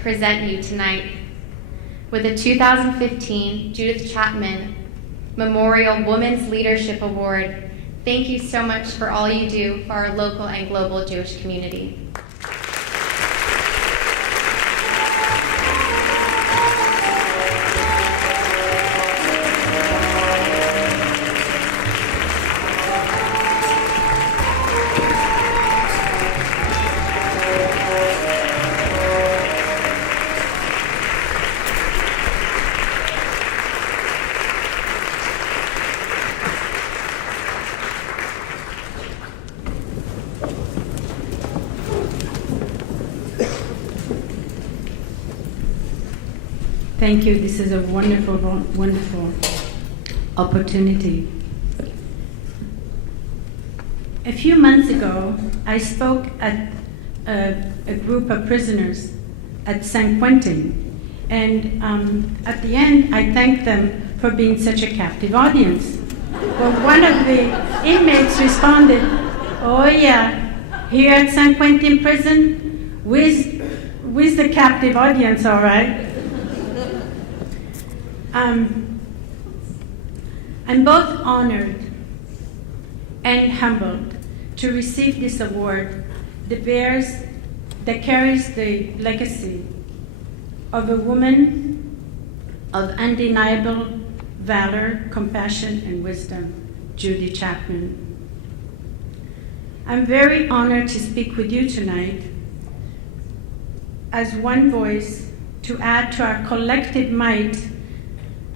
present you tonight with the 2015 Judith Chapman Memorial Women's Leadership Award. Thank you so much for all you do for our local and global Jewish community. Thank you. This is a wonderful, wonderful opportunity. A few months ago, I spoke at a group of prisoners at San Quentin, and at the end, I thanked them for being such a captive audience. Well, one of the inmates responded, "Oh yeah, here at San Quentin prison, with the captive audience, all right." I'm both honored and humbled to receive this award that carries the legacy of a woman of undeniable valor, compassion, and wisdom, Judy Chapman. I'm very honored to speak with you tonight as one voice to add to our collective might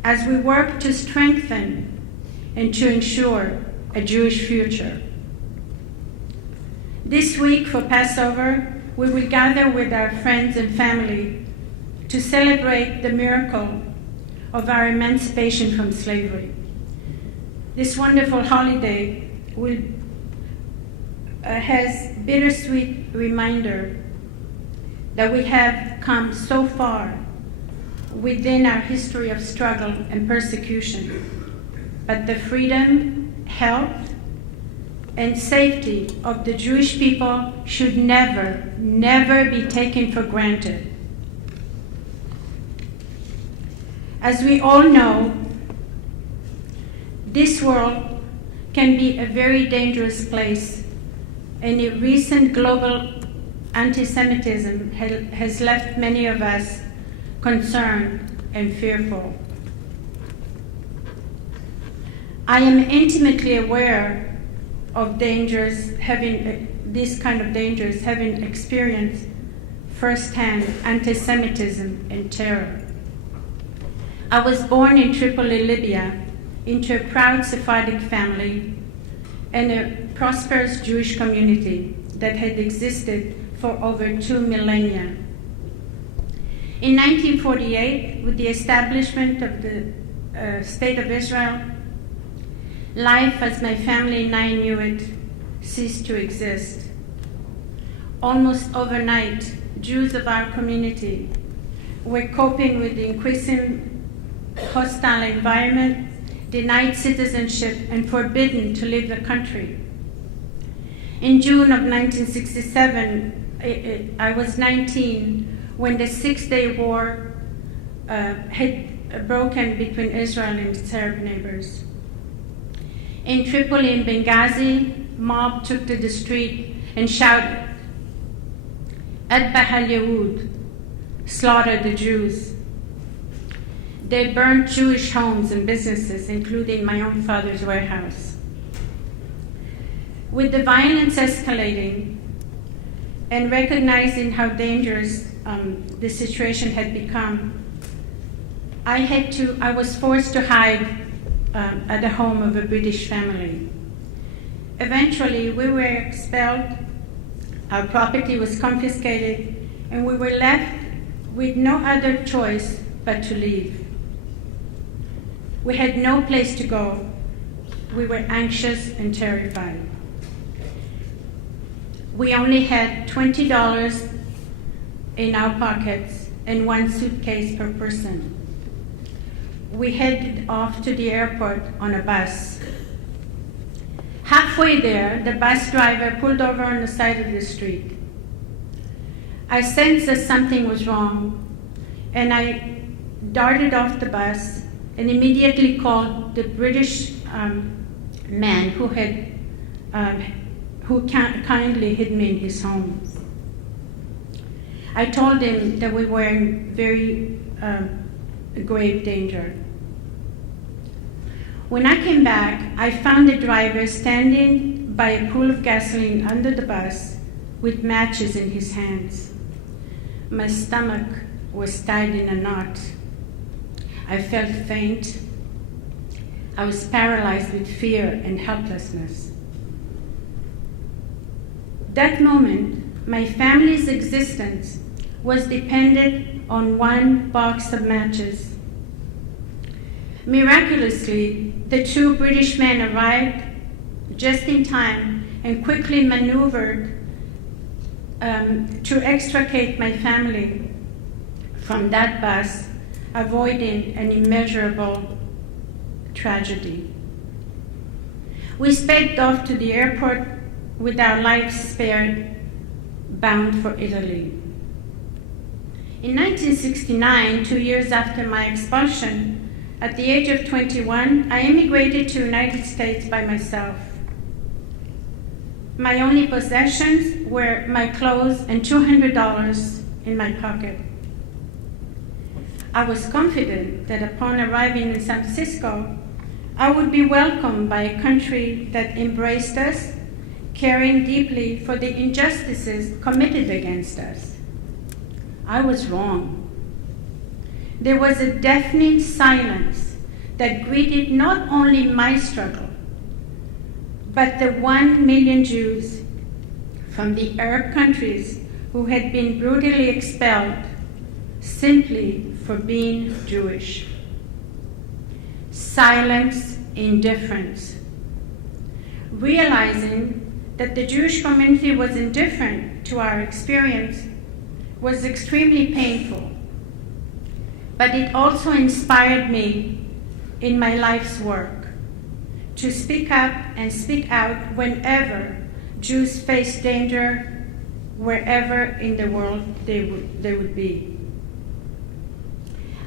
as we work to strengthen and to ensure a Jewish future. This week for Passover, we will gather with our friends and family to celebrate the miracle of our emancipation from slavery. This wonderful holiday has bittersweet reminder that we have come so far within our history of struggle and persecution, but the freedom, health, and safety of the Jewish people should never, never be taken for granted. As we all know, this world can be a very dangerous place, and the recent global anti-Semitism has left many of us concerned and fearful. I am intimately aware of dangers, these kind of dangers, having experienced firsthand anti-Semitism and terror. I was born in Tripoli, Libya, into a proud Sephardic family and a prosperous Jewish community that had existed for over 2 millennia. In 1948, with the establishment of the State of Israel, life as my family and I knew it ceased to exist. Almost overnight, Jews of our community were coping with the increasing hostile environment, denied citizenship, and forbidden to leave the country. In June of 1967, I was 19 when the Six-Day War had broken between Israel and its Arab neighbors. In Tripoli and Benghazi, mob took to the street and shouted, "Adbah al-Yahud," slaughter the Jews. They burned Jewish homes and businesses, including my own father's warehouse. With the violence escalating and recognizing how dangerous the situation had become, I was forced to hide at the home of a British family. Eventually, we were expelled, our property was confiscated, and we were left with no other choice but to leave. We had no place to go. We were anxious and terrified. We only had $20 in our pockets and one suitcase per person. We headed off to the airport on a bus. Halfway there, the bus driver pulled over on the side of the street. I sensed that something was wrong, and I darted off the bus and immediately called the British man who kindly hid me in his home. I told him that we were in very grave danger. When I came back, I found the driver standing by a pool of gasoline under the bus with matches in his hands. My stomach was tied in a knot. I felt faint. I was paralyzed with fear and helplessness. That moment, my family's existence was dependent on one box of matches. Miraculously, the two British men arrived just in time and quickly maneuvered to extricate my family from that bus, avoiding an immeasurable tragedy. We sped off to the airport with our lives spared, bound for Italy. In 1969, 2 years after my expulsion, at the age of 21, I immigrated to the United States by myself. My only possessions were my clothes and $200 in my pocket. I was confident that upon arriving in San Francisco, I would be welcomed by a country that embraced us, caring deeply for the injustices committed against us. I was wrong. There was a deafening silence that greeted not only my struggle, but the 1 million Jews from the Arab countries who had been brutally expelled simply for being Jewish. Silence, indifference. Realizing that the Jewish community was indifferent to our experience was extremely painful, but it also inspired me in my life's work to speak up and speak out whenever Jews face danger, wherever in the world they would be.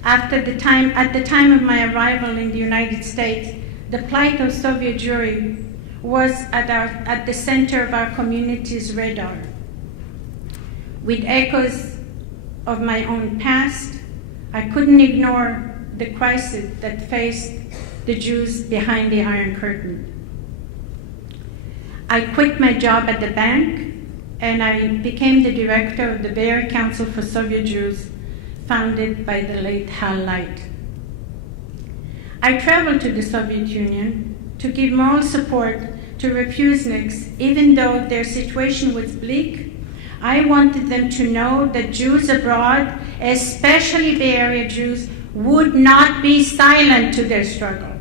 At the time of my arrival in the United States, the plight of Soviet Jewry was at the center of our community's radar. With echoes of my own past, I couldn't ignore the crisis that faced the Jews behind the Iron Curtain. I quit my job at the bank and I became the director of the Bay Area Council for Soviet Jews, founded by the late Hal Light. I traveled to the Soviet Union to give moral support to refuseniks, even though their situation was bleak. I wanted them to know that Jews abroad, especially Bay Area Jews, would not be silent to their struggle.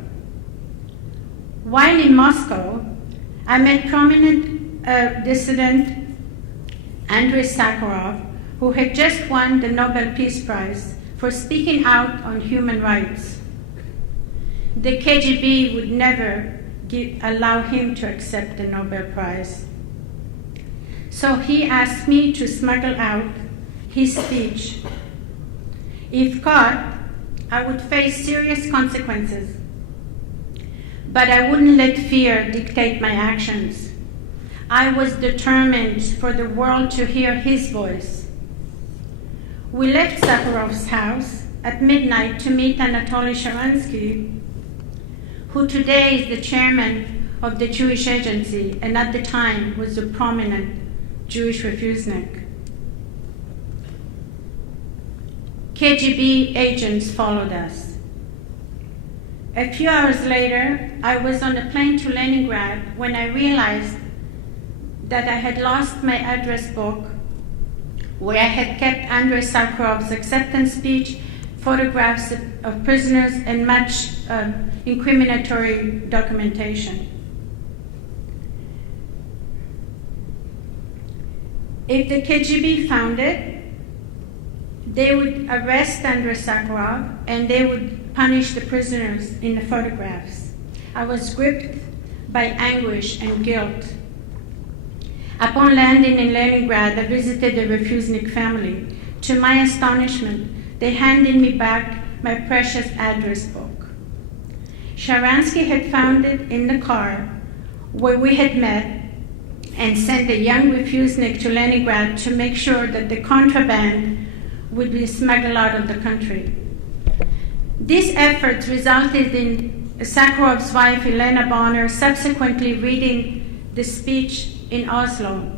While in Moscow, I met prominent dissident Andrei Sakharov, who had just won the Nobel Peace Prize for speaking out on human rights. The KGB would never allow him to accept the Nobel Prize. So he asked me to smuggle out his speech. If caught, I would face serious consequences. But I wouldn't let fear dictate my actions. I was determined for the world to hear his voice. We left Sakharov's house at midnight to meet Anatoly Sharansky, who today is the chairman of the Jewish Agency and at the time was a prominent Jewish refusenik. KGB agents followed us. A few hours later, I was on a plane to Leningrad when I realized that I had lost my address book where I had kept Andrei Sakharov's acceptance speech, photographs of prisoners, and much incriminatory documentation. If the KGB found it, they would arrest Andrei Sakharov and they would punish the prisoners in the photographs. I was gripped by anguish and guilt. Upon landing in Leningrad, I visited the Refusnik family. To my astonishment, they handed me back my precious address book. Sharansky had found it in the car where we had met and sent a young Refusnik to Leningrad to make sure that the contraband would be smuggled out of the country. These efforts resulted in Sakharov's wife, Elena Bonner, subsequently reading the speech in Oslo.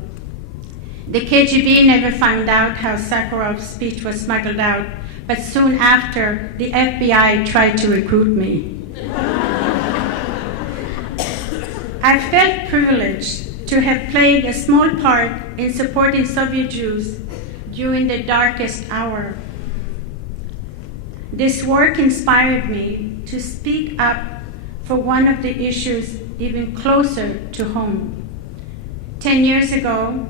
The KGB never found out how Sakharov's speech was smuggled out, but soon after, the FBI tried to recruit me. I felt privileged to have played a small part in supporting Soviet Jews during the darkest hour. This work inspired me to speak up for one of the issues even closer to home. 10 years ago,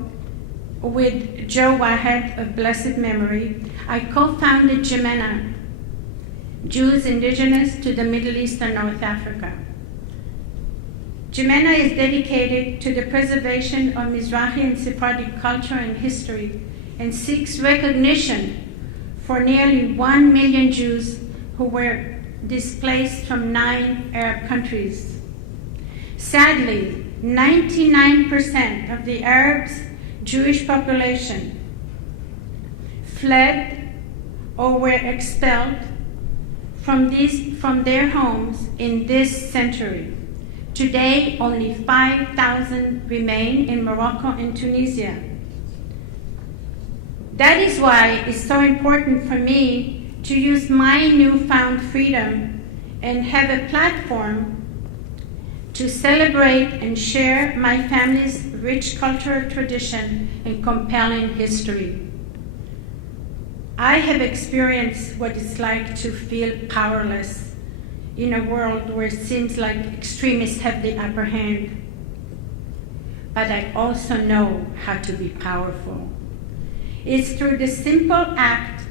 with Joe Wahed of blessed memory, I co-founded Gina, Jews indigenous to the Middle East and North Africa. Gina is dedicated to the preservation of Mizrahi and Sephardic culture and history and seeks recognition for nearly 1 million Jews who were displaced from 9 Arab countries. Sadly, 99% of the Arabs' Jewish population fled or were expelled from their homes in this century. Today, only 5,000 remain in Morocco and Tunisia. That is why it's so important for me to use my newfound freedom and have a platform to celebrate and share my family's rich cultural tradition and compelling history. I have experienced what it's like to feel powerless in a world where it seems like extremists have the upper hand. But I also know how to be powerful. It's through the simple act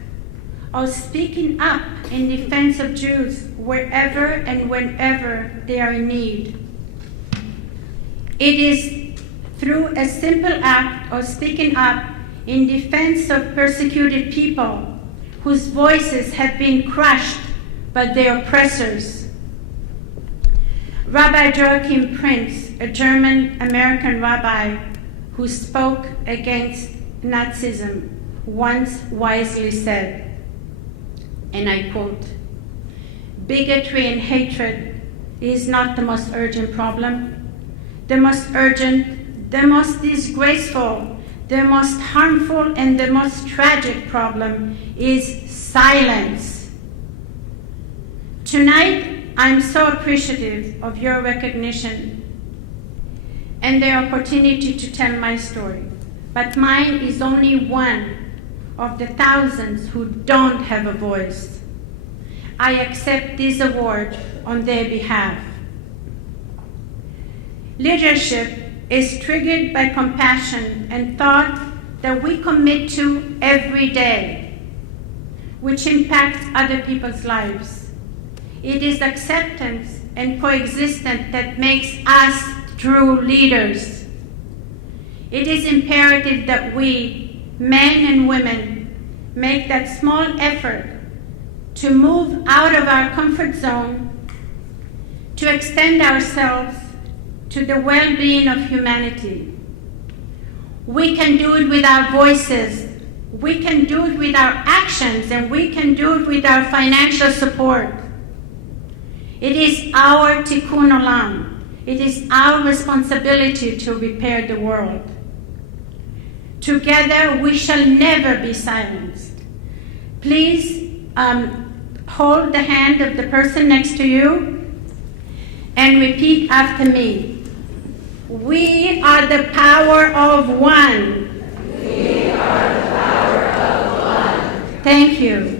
of speaking up in defense of Jews wherever and whenever they are in need. It is through a simple act of speaking up in defense of persecuted people whose voices have been crushed by their oppressors. Rabbi Joachim Prinz, a German-American rabbi who spoke against Nazism, once wisely said, and I quote, "Bigotry and hatred is not the most urgent problem. The most urgent, the most disgraceful, the most harmful, and the most tragic problem is silence." Tonight, I'm so appreciative of your recognition and the opportunity to tell my story. But mine is only one of the thousands who don't have a voice. I accept this award on their behalf. Leadership is triggered by compassion and thought that we commit to every day, which impacts other people's lives. It is acceptance and coexistence that makes us true leaders. It is imperative that we, men and women, make that small effort to move out of our comfort zone, to extend ourselves to the well-being of humanity. We can do it with our voices, we can do it with our actions, and we can do it with our financial support. It is our tikkun olam. It is our responsibility to repair the world. Together, we shall never be silenced. Please hold the hand of the person next to you and repeat after me. We are the power of one. We are the power of one. Thank you.